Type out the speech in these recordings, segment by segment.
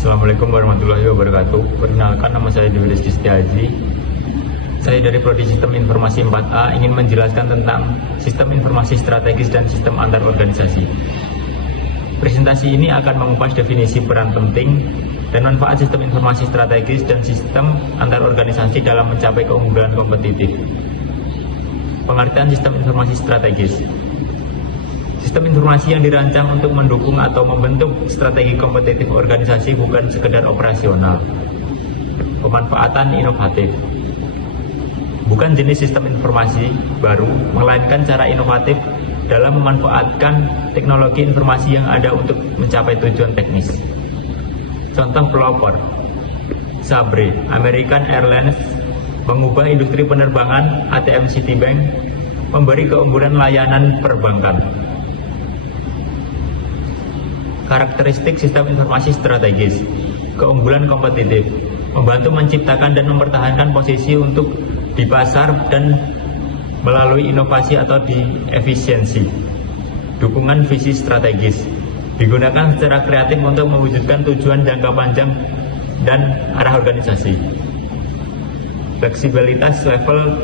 Assalamualaikum warahmatullahi wabarakatuh. Perkenalkan, nama saya Dewi Lesti Setiaji. Saya dari Prodi Sistem Informasi 4A ingin menjelaskan tentang sistem informasi strategis dan sistem antar organisasi. Presentasi ini akan mengupas definisi peran penting dan manfaat sistem informasi strategis dan sistem antar organisasi dalam mencapai keunggulan kompetitif. Pengertian sistem informasi strategis. Sistem informasi yang dirancang untuk mendukung atau membentuk strategi kompetitif organisasi, bukan sekedar operasional. Pemanfaatan inovatif. Bukan jenis sistem informasi baru, melainkan cara inovatif dalam memanfaatkan teknologi informasi yang ada untuk mencapai tujuan teknis. Contoh pelopor. Sabre, American Airlines, mengubah industri penerbangan. ATM Citibank, memberi keunggulan layanan perbankan. Karakteristik sistem informasi strategis. Keunggulan kompetitif, membantu menciptakan dan mempertahankan posisi untuk di pasar dan melalui inovasi atau di efisiensi. Dukungan visi strategis, digunakan secara kreatif untuk mewujudkan tujuan jangka panjang dan arah organisasi. Fleksibilitas level,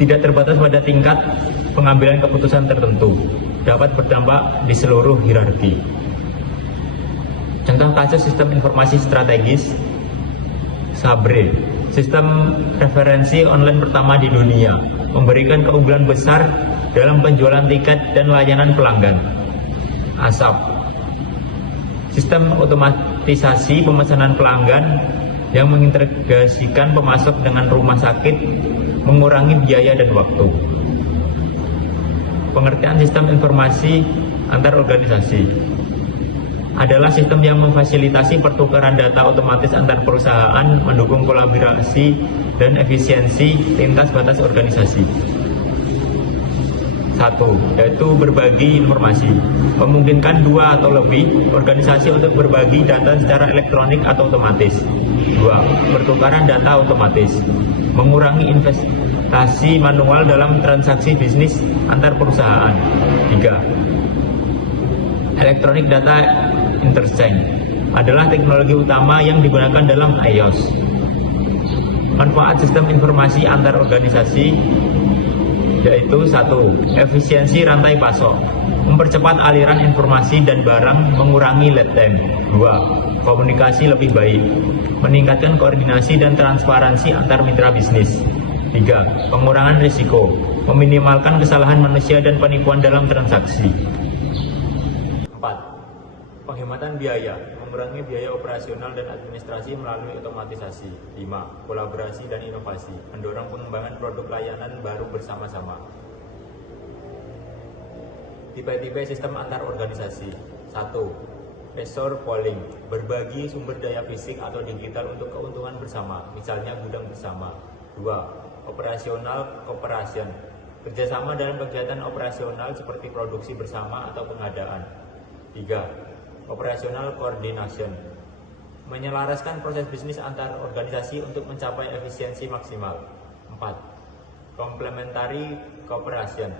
tidak terbatas pada tingkat pengambilan keputusan tertentu, dapat berdampak di seluruh hierarki. Contoh kasus sistem informasi strategis. Sabre, sistem referensi online pertama di dunia, memberikan keunggulan besar dalam penjualan tiket dan layanan pelanggan. ASAP, sistem otomatisasi pemesanan pelanggan yang mengintegrasikan pemasok dengan rumah sakit, mengurangi biaya dan waktu. Pengertian sistem informasi antar organisasi adalah sistem yang memfasilitasi pertukaran data otomatis antar perusahaan, mendukung kolaborasi dan efisiensi lintas batas organisasi. 1. Yaitu berbagi informasi, memungkinkan dua atau lebih organisasi untuk berbagi data secara elektronik atau otomatis. 2. Pertukaran data otomatis, mengurangi investasi manual dalam transaksi bisnis antar perusahaan. 3. Electronic Data Interchange adalah teknologi utama yang digunakan dalam iOS. Manfaat sistem informasi antar organisasi yaitu 1. Efisiensi rantai pasok, mempercepat aliran informasi dan barang, mengurangi lead time. 2. Komunikasi lebih baik, meningkatkan koordinasi dan transparansi antar mitra bisnis. 3. Pengurangan risiko, meminimalkan kesalahan manusia dan penipuan dalam transaksi. 4. Penghematan biaya, mengurangi biaya operasional dan administrasi melalui otomatisasi. 5. Kolaborasi dan inovasi, mendorong pengembangan produk layanan baru bersama-sama. Tipe-tipe sistem antar organisasi. 1. Resource pooling, berbagi sumber daya fisik atau digital untuk keuntungan bersama, misalnya gudang bersama. 2. Operasional cooperation, kerjasama dalam kegiatan operasional seperti produksi bersama atau pengadaan. 3. Operational coordination, menyelaraskan proses bisnis antar organisasi untuk mencapai efisiensi maksimal. 4. Complementary cooperation,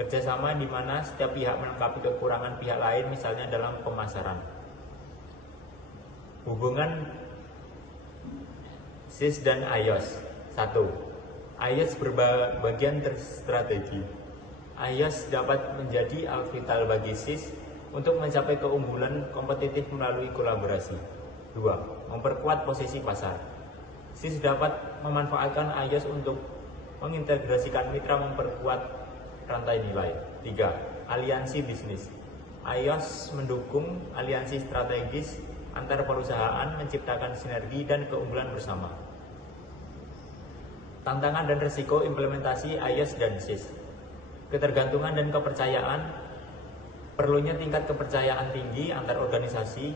kerjasama di mana setiap pihak melengkapi kekurangan pihak lain, misalnya dalam pemasaran. Hubungan SIS dan iOS. 1. iOS berbagian strategi. iOS dapat menjadi vital bagi SIS untuk mencapai keunggulan kompetitif melalui kolaborasi. 2. Memperkuat posisi pasar. SIS dapat memanfaatkan iOS untuk mengintegrasikan mitra, memperkuat rantai nilai. 3. Aliansi bisnis. iOS mendukung aliansi strategis antar perusahaan, menciptakan sinergi dan keunggulan bersama. Tantangan dan risiko implementasi iOS dan SIS. Ketergantungan dan kepercayaan, perlunya tingkat kepercayaan tinggi antar organisasi,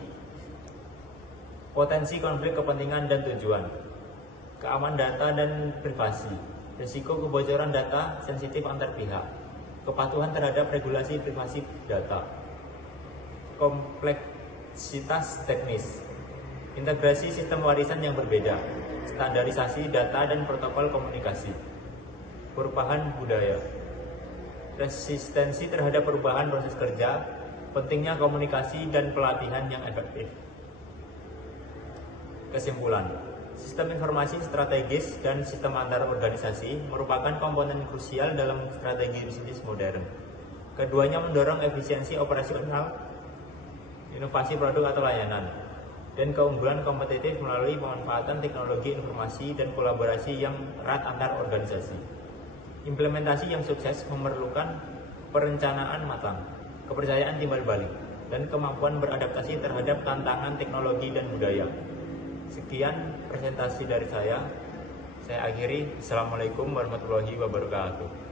potensi konflik kepentingan dan tujuan, keamanan data dan privasi, risiko kebocoran data sensitif antar pihak, kepatuhan terhadap regulasi privasi data, kompleksitas teknis, integrasi sistem warisan yang berbeda, standarisasi data dan protokol komunikasi, perubahan budaya, resistensi terhadap perubahan proses kerja, pentingnya komunikasi dan pelatihan yang efektif. Kesimpulan, sistem informasi strategis dan sistem antar organisasi merupakan komponen krusial dalam strategi bisnis modern. Keduanya mendorong efisiensi operasional, inovasi produk atau layanan, dan keunggulan kompetitif melalui pemanfaatan teknologi informasi dan kolaborasi yang erat antar organisasi. Implementasi yang sukses memerlukan perencanaan matang, kepercayaan timbal balik, dan kemampuan beradaptasi terhadap tantangan teknologi dan budaya. Sekian presentasi dari saya akhiri. Assalamualaikum warahmatullahi wabarakatuh.